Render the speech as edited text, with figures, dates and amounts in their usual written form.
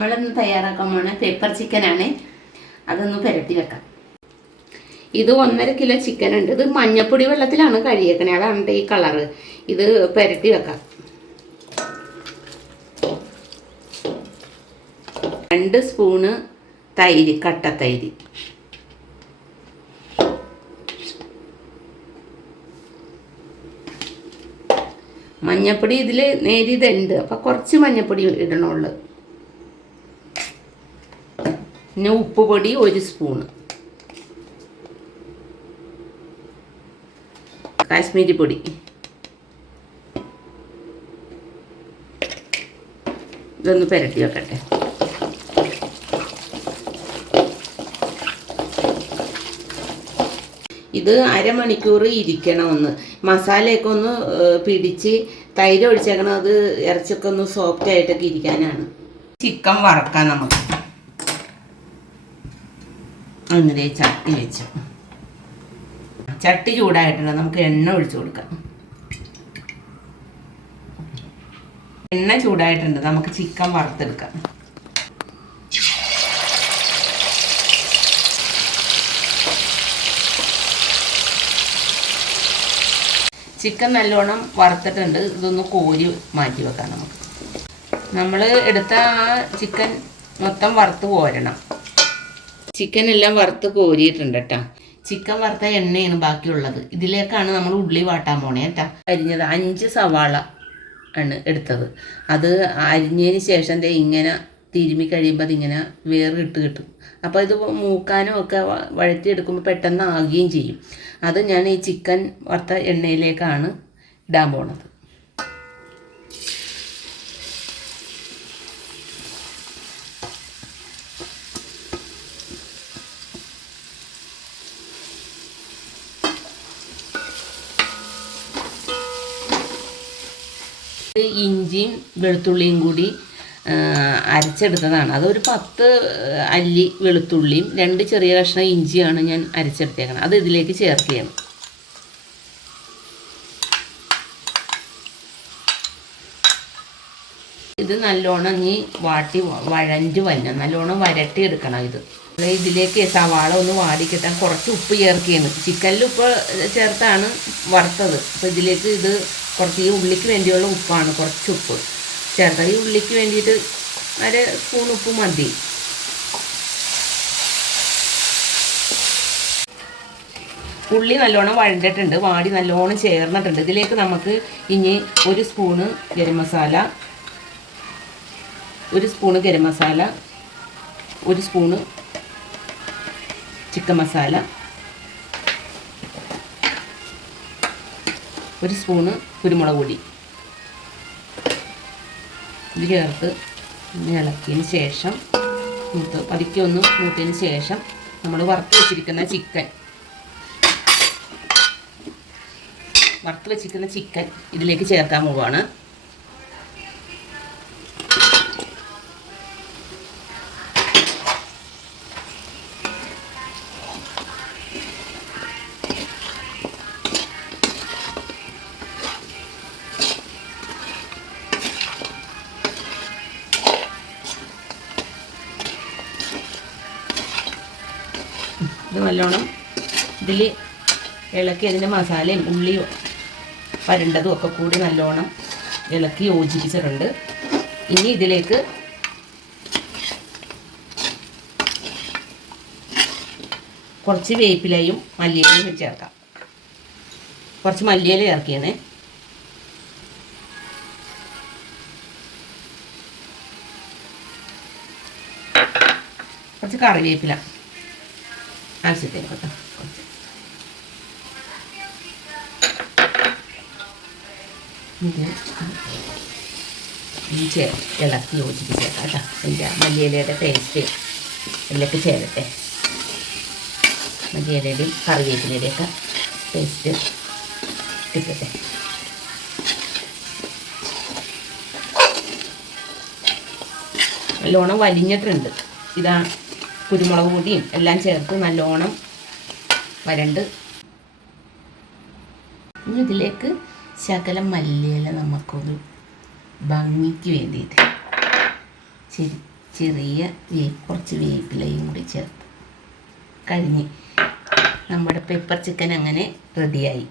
നമ്മളൊന്ന് തയ്യാറാക്കാൻ പോണ പെപ്പർ ചിക്കനാണ്. അതൊന്ന് പുരട്ടി വെക്കാം. ഇത് 1.5 കിലോ ചിക്കൻ ഉണ്ട്. ഇത് മഞ്ഞപ്പൊടി വെള്ളത്തിലാണ് കഴുകിയേക്കണേ, അതാണ് ഈ കളറ്. ഇത് പുരട്ടി വെക്കാം. 2 സ്പൂണ് തൈര്, കട്ടത്തൈര്. മഞ്ഞപ്പൊടി ഇതിൽ നേരിയതുണ്ട്, അപ്പം കുറച്ച് മഞ്ഞപ്പൊടി ഇടണുള്ളൂ. പിന്നെ ഉപ്പ് പൊടി 1 സ്പൂണ്, കാശ്മീരി പൊടി. ഇതൊന്ന് പുരട്ടി വെക്കട്ടെ. ഇത് അരമണിക്കൂർ ഇരിക്കണം. ഒന്ന് മസാലയൊക്കെ ഒന്ന് പിടിച്ച് തൈര് ഒഴിച്ചേക്കണം. അത് ഇറച്ചിയൊക്കെ ഒന്ന് സോഫ്റ്റ് ആയിട്ടൊക്കെ ഇരിക്കാനാണ്. ചിക്കൻ വറക്കാൻ നമുക്ക് അങ്ങനെ ചട്ടി വെച്ചു. ചട്ടി ചൂടായിട്ടുണ്ട്, നമുക്ക് എണ്ണ ഒഴിച്ചു കൊടുക്കാം. എണ്ണ ചൂടായിട്ടുണ്ട്, നമുക്ക് ചിക്കൻ വറുത്തെടുക്കാം. ചിക്കൻ നല്ലോണം വറുത്തിട്ടുണ്ട്. ഇതൊന്ന് കോരി മാറ്റി വെക്കാം. നമ്മൾ എടുത്ത ആ ചിക്കൻ മൊത്തം വറുത്ത് കോരണം. ചിക്കൻ എല്ലാം വറുത്ത് കോരിയിട്ടുണ്ട് കേട്ടോ. ചിക്കൻ വറുത്ത എണ്ണയാണ് ബാക്കിയുള്ളത്. ഇതിലേക്കാണ് നമ്മൾ ഉള്ളി വാട്ടാൻ പോണേ കേട്ടോ. അരിഞ്ഞത് 5 സവാള ആണ് എടുത്തത്. അത് അരിഞ്ഞതിന് ശേഷം ഇങ്ങനെ തിരുമ്മി കഴിയുമ്പോൾ അതിങ്ങനെ വേറിട്ട് കിട്ടും. അപ്പോൾ ഇത് മൂക്കാനും ഒക്കെ വഴറ്റിയെടുക്കുമ്പോൾ പെട്ടെന്ന് ആകുകയും ചെയ്യും. അത് ഞാൻ ഈ ചിക്കൻ വറുത്ത എണ്ണയിലേക്കാണ് ഇടാൻ പോണത്. ഇഞ്ചിയും വെളുത്തുള്ളിയും കൂടി അരച്ചെടുത്തതാണ്. അതൊരു 10 അല്ലി വെളുത്തുള്ളിയും 2 ചെറിയ കഷ്ണം ഇഞ്ചിയാണ് ഞാൻ അരച്ചെടുത്തേക്കണം. അത് ഇതിലേക്ക് ചേർക്കുകയാണ്. ഇത് നല്ലോണം ഇനി വഴഞ്ഞ് വരണം, നല്ലോണം വരട്ടി എടുക്കണം. ഇതിലേക്ക് സവാള ഒന്ന് വാടിക്കിട്ടാൻ കുറച്ച് ഉപ്പ് ചേർക്കുകയാണ്. ചിക്കനിൽ ഉപ്പ് ചേർത്താണ് വറുത്തത്. അപ്പോൾ ഇതിലേക്ക് ഇത് കുറച്ച് ഈ ഉള്ളിക്ക് വേണ്ടിയുള്ള ഉപ്പാണ്, കുറച്ച് ഉപ്പ് ചേർത്തത്. ഈ ഉള്ളിക്ക് വേണ്ടിയിട്ട് 1 സ്പൂൺ ഉപ്പ് മതി. ഉള്ളി നല്ലോണം വഴണ്ടിട്ടുണ്ട്, വാടി നല്ലോണം ചേർന്നിട്ടുണ്ട്. ഇതിലേക്ക് നമുക്ക് ഇനി 1 spoon garam masala, 1 spoon garam masala, 1 spoon chicken masala, 1 spoon കുരുമുളക് പൊടി ഇത് ചേർത്ത് ഇളക്കിയതിന് ശേഷം പതുക്കെ ഒന്ന് മൂത്തതിന് ശേഷം നമ്മൾ വറുത്ത് വെച്ചിരിക്കുന്ന ചിക്കൻ ഇതിലേക്ക് ചേർക്കാൻ പോവുകയാണ്. ഇത് നല്ലോണം ഇതിൽ ഇളക്കി അതിൻ്റെ മസാലയും ഉള്ളിയും വരണ്ടതും ഒക്കെ കൂടി നല്ലോണം ഇളക്കി യോജിപ്പിച്ചിട്ടുണ്ട്. ഇനി ഇതിലേക്ക് കുറച്ച് വേപ്പിലയും മല്ലിയിലയും ചേർക്കാം. കുറച്ച് മല്ലിയില ചേർക്കുകയാണ്. കുറച്ച് കറിവേപ്പില ആവശ്യത്തിന് കേട്ടോ. ഇത് ഇളക്കി യോജിപ്പിച്ചേക്കാം കേട്ടോ. അതിൻ്റെ മല്ലിയിലയുടെ ടേസ്റ്റ് ഇതിലേക്ക് ചേരട്ടെ. മല്ലിയിലയുടെയും കറിവേപ്പിലയുടെയൊക്കെ ടേസ്റ്റ് കിട്ടട്ടെ. നല്ലോണം വലിഞ്ഞിട്ടുണ്ട്. ഇതാ കുരുമുളക് പൊടിയും എല്ലാം ചേർത്ത് നല്ലോണം വരണ്ട്. ഇനി ഇതിലേക്ക് ശകലം മല്ലിയില നമുക്കൊരു ഭംഗിക്ക് വേണ്ടിയിട്ട് കുറച്ച് വേപ്പിലയും കൂടി ചേർത്ത് കഴിഞ്ഞ് നമ്മുടെ പെപ്പർ ചിക്കൻ അങ്ങനെ റെഡിയായി.